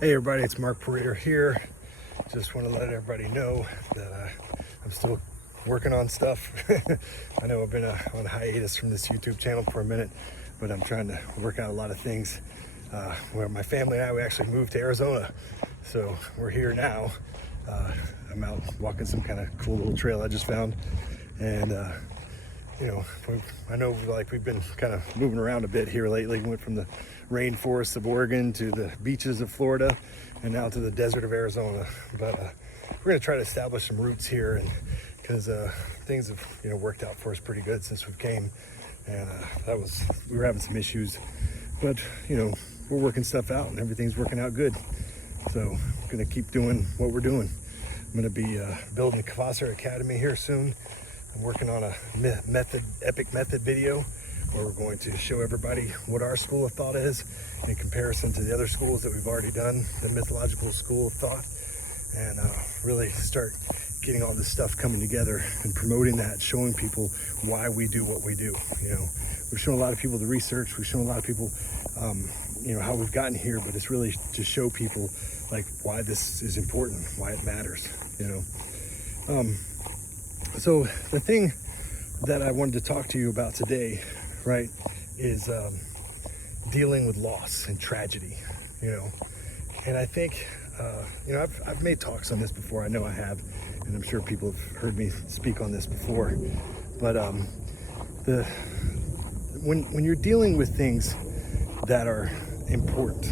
Hey everybody, it's Mark Pareter here. Just want to let everybody know that I'm still working on stuff. I know I've been on hiatus from this YouTube channel for a minute, but I'm trying to work out a lot of things. Where my family and I, we actually moved to Arizona, so we're here now. I'm out walking some kind of cool little trail I just found, and you know, I know like we've been kind of moving around a bit here lately. We went from the rainforests of Oregon to the beaches of Florida and now to the desert of Arizona. But we're going to try to establish some roots here, and because things have worked out for us pretty good since we came, and we were having some issues, but we're working stuff out and everything's working out good. So I'm going to keep doing what we're doing. I'm going to be building the Kvasir Academy here soon. I'm working on a epic method video where we're going to show everybody what our school of thought is in comparison to the other schools that we've already done, the mythological school of thought, and really start getting all this stuff coming together and promoting that, showing people why we do what we do. We've shown a lot of people the research, we've shown a lot of people how we've gotten here, but it's really to show people like why this is important, why it matters. So the thing that I wanted to talk to you about today, right, is dealing with loss and tragedy, and I think, I've made talks on this before. I know I have, and I'm sure people have heard me speak on this before, but when you're dealing with things that are important,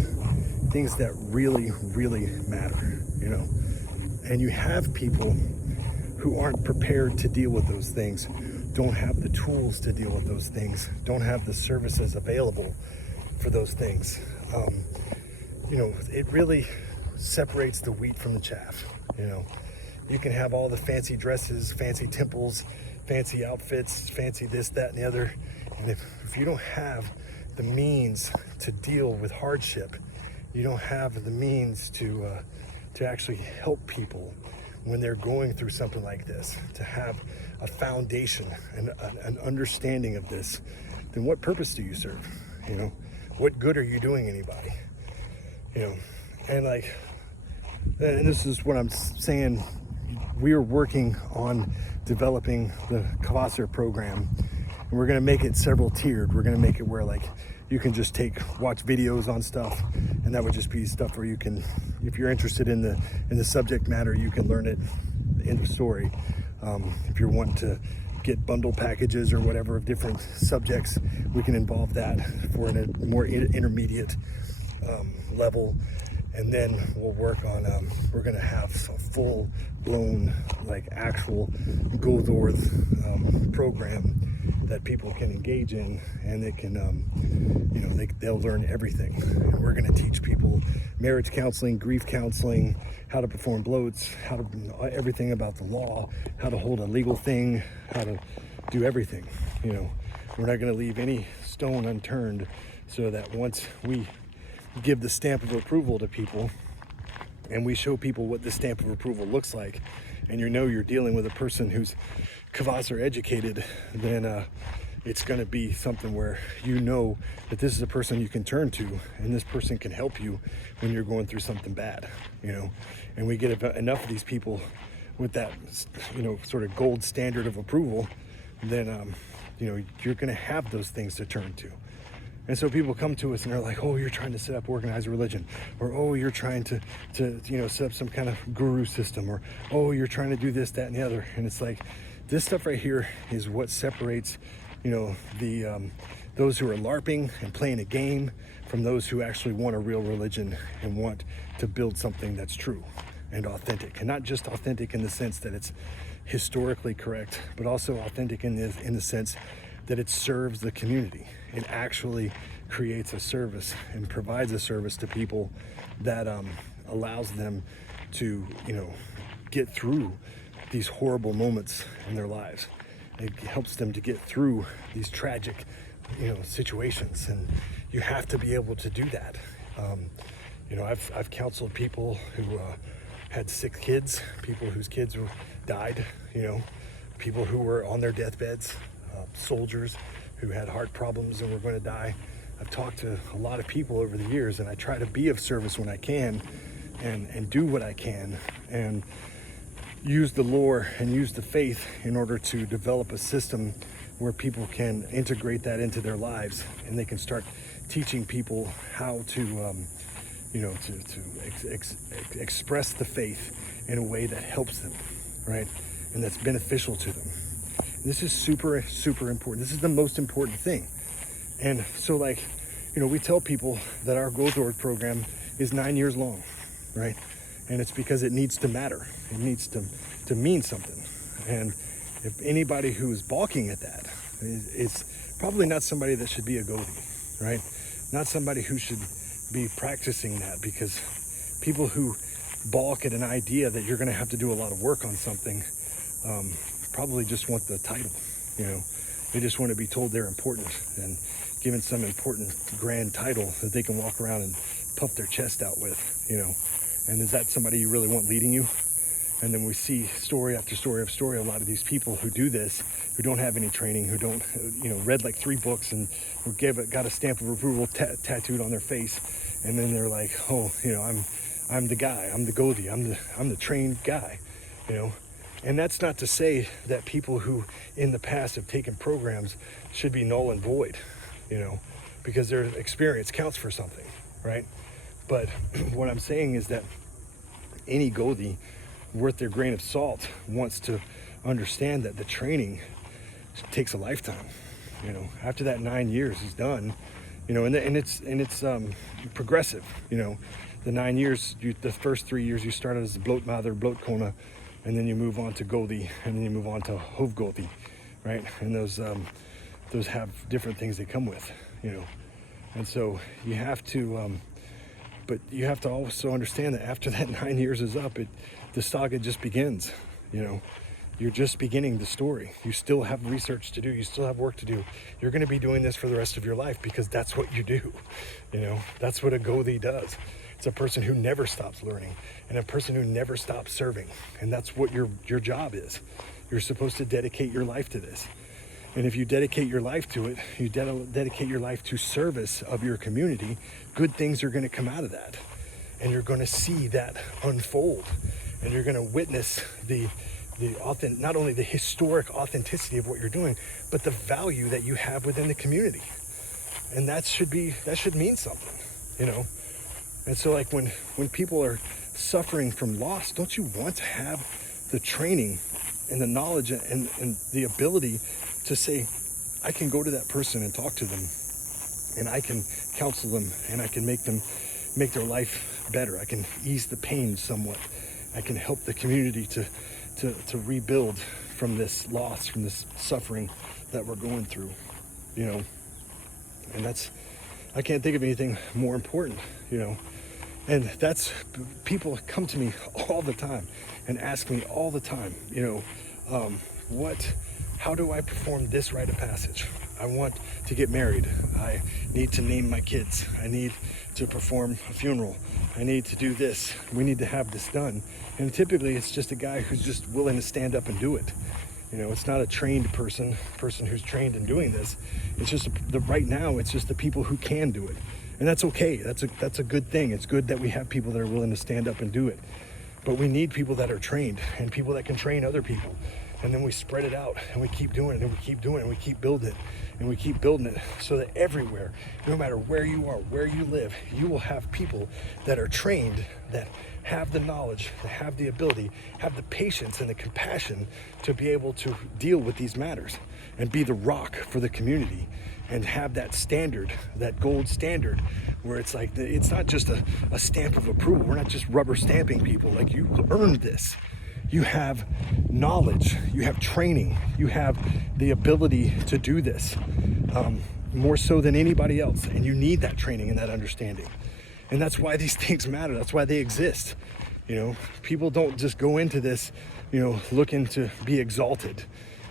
things that really, really matter, and you have people who aren't prepared to deal with those things, don't have the tools to deal with those things, don't have the services available for those things. It really separates the wheat from the chaff. You can have all the fancy dresses, fancy temples, fancy outfits, fancy this, that, and the other. And if you don't have the means to deal with hardship, you don't have the means to actually help people when they're going through something like this, to have a foundation and an understanding of this, then what purpose do you serve? What good are you doing anybody? And this is what I'm saying. We are working on developing the Kvasir program, and we're going to make it several tiered. We're going to make it where you can just watch videos on stuff, and that would just be stuff where you can, if you're interested in the subject matter, you can learn it. End of story. If you're wanting to get bundle packages or whatever of different subjects, we can involve that for a more intermediate level. And then we'll work on, we're going to have a full-blown, actual Goldorth program that people can engage in, and they can, they'll learn everything. And we're going to teach people marriage counseling, grief counseling, how to perform bloats, everything about the law, how to hold a legal thing, how to do everything. We're not going to leave any stone unturned, so that once we give the stamp of approval to people and we show people what the stamp of approval looks like, and you're dealing with a person who's Kvasir educated, then it's going to be something where that this is a person you can turn to, and this person can help you when you're going through something bad. And we get enough of these people with that sort of gold standard of approval, then you're going to have those things to turn to. And so people come to us and they're like, oh, you're trying to set up organized religion, or oh, you're trying to set up some kind of guru system, or oh, you're trying to do this, that, and the other. And it's like, this stuff right here is what separates those who are LARPing and playing a game from those who actually want a real religion and want to build something that's true and authentic, and not just authentic in the sense that it's historically correct, but also authentic in the sense that it serves the community. It actually creates a service and provides a service to people that allows them to, get through these horrible moments in their lives. It helps them to get through these tragic, situations, and you have to be able to do that. I've counseled people who had sick kids, people whose kids died, people who were on their deathbeds, soldiers who had heart problems and were going to die. I've talked to a lot of people over the years, and I try to be of service when I can, and do what I can, and use the lore and use the faith in order to develop a system where people can integrate that into their lives, and they can start teaching people how to express the faith in a way that helps them, right? And that's beneficial to them. And this is super, super important. This is the most important thing. And so, like, we tell people that our Gold Org program is 9 years long, right? And it's because it needs to matter. It needs to mean something. And if anybody who's balking at that is probably not somebody that should be a Goldie, right? Not somebody who should be practicing that, because people who balk at an idea that you're going to have to do a lot of work on something probably just want the title. They just want to be told they're important and given some important grand title that they can walk around and puff their chest out with. And is that somebody you really want leading you? And then we see story after story after story, a lot of these people who do this, who don't have any training, who don't, read like 3 books and who got a stamp of approval tattooed on their face. And then they're like, oh, I'm the guy, I'm the Goldie, I'm the trained guy, And that's not to say that people who in the past have taken programs should be null and void, because their experience counts for something, right? But what I'm saying is that any Goldie worth their grain of salt wants to understand that the training takes a lifetime. After that 9 years is done, and it's progressive. The 9 years, the first 3 years you started as a blootmaather, blootkona, and then you move on to Goldie, and then you move on to hoofgoldie, right? And those have different things they come with, And so you have to, but you have to also understand that after that 9 years is up, the saga just begins. You're just beginning the story. You still have research to do. You still have work to do. You're going to be doing this for the rest of your life, because that's what you do. That's what a Goldie does. It's a person who never stops learning, and a person who never stops serving. And that's what your job is. You're supposed to dedicate your life to this. And if you dedicate your life to it, you dedicate your life to service of your community, good things are going to come out of that. And you're going to see that unfold. And you're going to witness not only the historic authenticity of what you're doing, but the value that you have within the community. And that should mean something, And so, like, when people are suffering from loss, don't you want to have the training and the knowledge and the ability to say, I can go to that person and talk to them, and I can counsel them, and I can make their life better. I can ease the pain somewhat. I can help the community to rebuild from this loss, from this suffering that we're going through, And I can't think of anything more important, And people come to me all the time and ask me all the time, how do I perform this rite of passage? I want to get married. I need to name my kids. I need to perform a funeral. I need to do this. We need to have this done. And typically it's just a guy who's just willing to stand up and do it. It's not a trained person who's trained in doing this. It's just right now, it's just the people who can do it. And that's okay. That's a good thing. It's good that we have people that are willing to stand up and do it. But we need people that are trained, and people that can train other people. And then we spread it out, and we keep doing it, and we keep doing it, and we keep building it, and we keep building it, so that everywhere, no matter where you are, where you live, you will have people that are trained, that have the knowledge, that have the ability, have the patience and the compassion to be able to deal with these matters and be the rock for the community, and have that standard, that gold standard, where it's like, it's not just a stamp of approval. We're not just rubber stamping people. Like, you earned this. You have knowledge, you have training, you have the ability to do this, more so than anybody else. And you need that training and that understanding. And that's why these things matter. That's why they exist. People don't just go into this, looking to be exalted.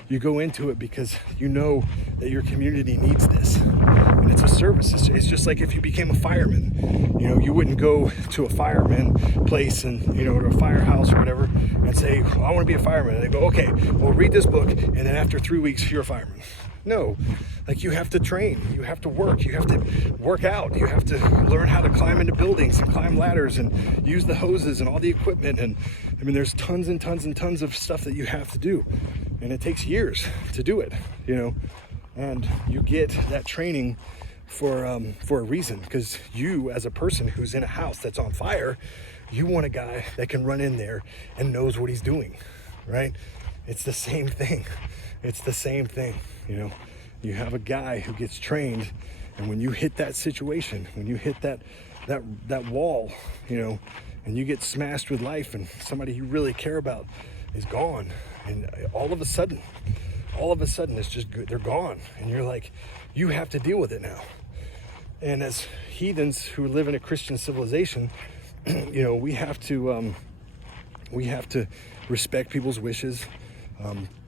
You go into it because you know that your community needs this. And it's a service. It's just like if you became a fireman. You wouldn't go to a fireman place and, to a firehouse or whatever and say, I want to be a fireman. And they go, okay, well, read this book. And then after 3 weeks, you're a fireman. No, like you have to train, you have to work, you have to work out, you have to learn how to climb into buildings and climb ladders and use the hoses and all the equipment. And I mean, there's tons and tons and tons of stuff that you have to do, and it takes years to do it, you know. And you get that training for a reason, because you, as a person who's in a house that's on fire, you want a guy that can run in there and knows what he's doing, right? It's the same thing. It's the same thing, you know. You have a guy who gets trained, and when you hit that situation, when you hit that wall, you know, and you get smashed with life, and somebody you really care about is gone, and all of a sudden it's just good, they're gone, and you're like, you have to deal with it now. And as heathens who live in a Christian civilization, you know, we have to respect people's wishes.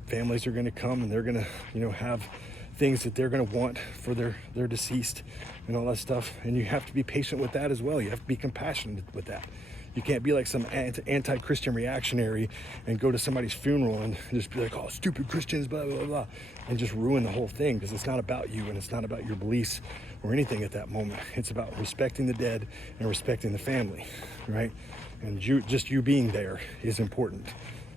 Families are going to come, and they're going to, you know, have things that they're going to want for their deceased and all that stuff. And you have to be patient with that as well. You have to be compassionate with that. You can't be like some anti-Christian reactionary and go to somebody's funeral and just be like, oh, stupid Christians, blah, blah, blah, and just ruin the whole thing, because it's not about you, and it's not about your beliefs or anything at that moment. It's about respecting the dead and respecting the family, right? And you being there is important,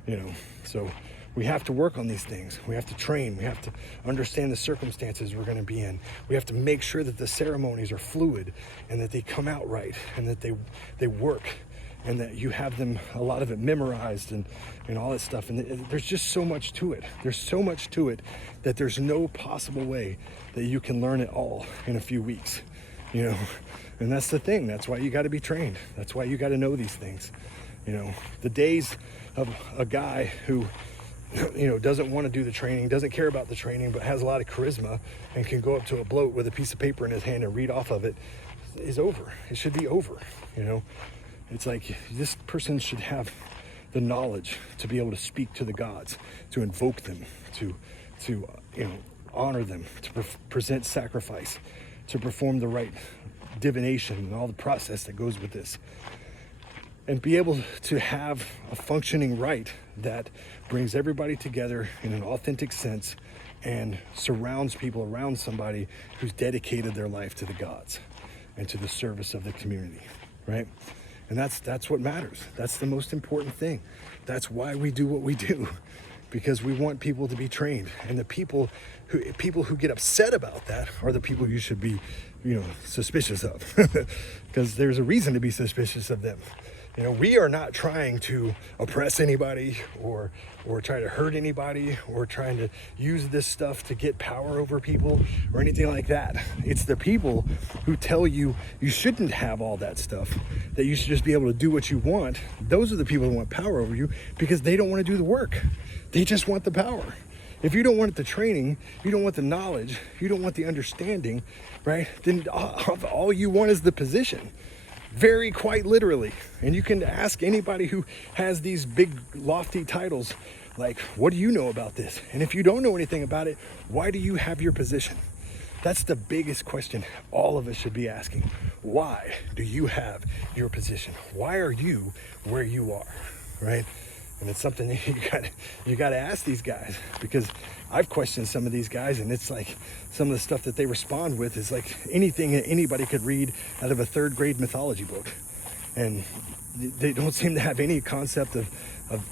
you know. So we have to work on these things. We have to train. We have to understand the circumstances we're going to be in. We have to make sure that the ceremonies are fluid and that they come out right, and that they work, and that you have them, a lot of it memorized and all that stuff. And there's just so much to it. There's so much to it that there's no possible way that you can learn it all in a few weeks, you know. And that's the thing. That's why you got to be trained. That's why you got to know these things. You know, the days of a guy who, you know, doesn't want to do the training, doesn't care about the training, but has a lot of charisma and can go up to a bloat with a piece of paper in his hand and read off of it is over. It should be over, you know. It's like, this person should have the knowledge to be able to speak to the gods, to invoke them, to you know, honor them, to present sacrifice, to perform the right divination and all the process that goes with this, and be able to have a functioning rite that brings everybody together in an authentic sense and surrounds people around somebody who's dedicated their life to the gods and to the service of the community, right? And that's what matters. That's the most important thing. That's why we do what we do, because we want people to be trained. And the people who get upset about that are the people you should be, you know, suspicious of, because there's a reason to be suspicious of them. You know, we are not trying to oppress anybody or try to hurt anybody or trying to use this stuff to get power over people or anything like that. It's the people who tell you you shouldn't have all that stuff, that you should just be able to do what you want. Those are the people who want power over you, because they don't want to do the work. They just want the power. If you don't want the training, you don't want the knowledge, you don't want the understanding, right? Then all you want is the position. Very quite literally. And you can ask anybody who has these big lofty titles, like, what do you know about this? And if you don't know anything about it, why do you have your position? That's the biggest question all of us should be asking. Why do you have your position? Why are you where you are, right? And it's something that you got to ask these guys, because I've questioned some of these guys, and it's like some of the stuff that they respond with is like anything that anybody could read out of a third grade mythology book. And they don't seem to have any concept of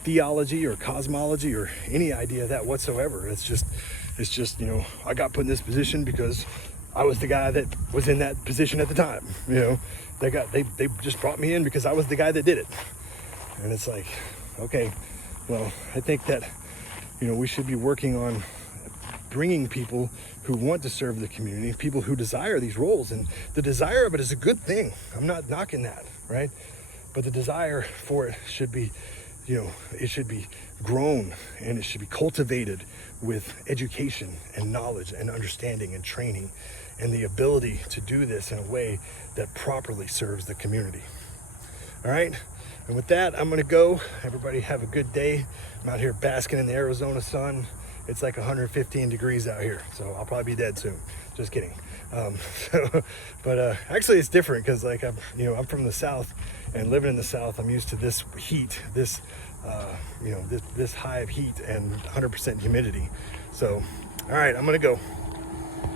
theology or cosmology or any idea of that whatsoever. It's just, you know, I got put in this position because I was the guy that was in that position at the time. You know, they just brought me in because I was the guy that did it. And it's like, okay, well, I think that, you know, we should be working on bringing people who want to serve the community, people who desire these roles. And the desire of it is a good thing. I'm not knocking that, right? But the desire for it should be, you know, it should be grown, and it should be cultivated with education and knowledge and understanding and training and the ability to do this in a way that properly serves the community. All right? And with that, I'm gonna go. Everybody have a good day. I'm out here basking in the Arizona sun. It's like 115 degrees out here, so I'll probably be dead soon. Just kidding. But actually it's different, because like I'm from the South, and living in the South, I'm used to this heat, this high of heat and 100% humidity. So All right, I'm gonna go.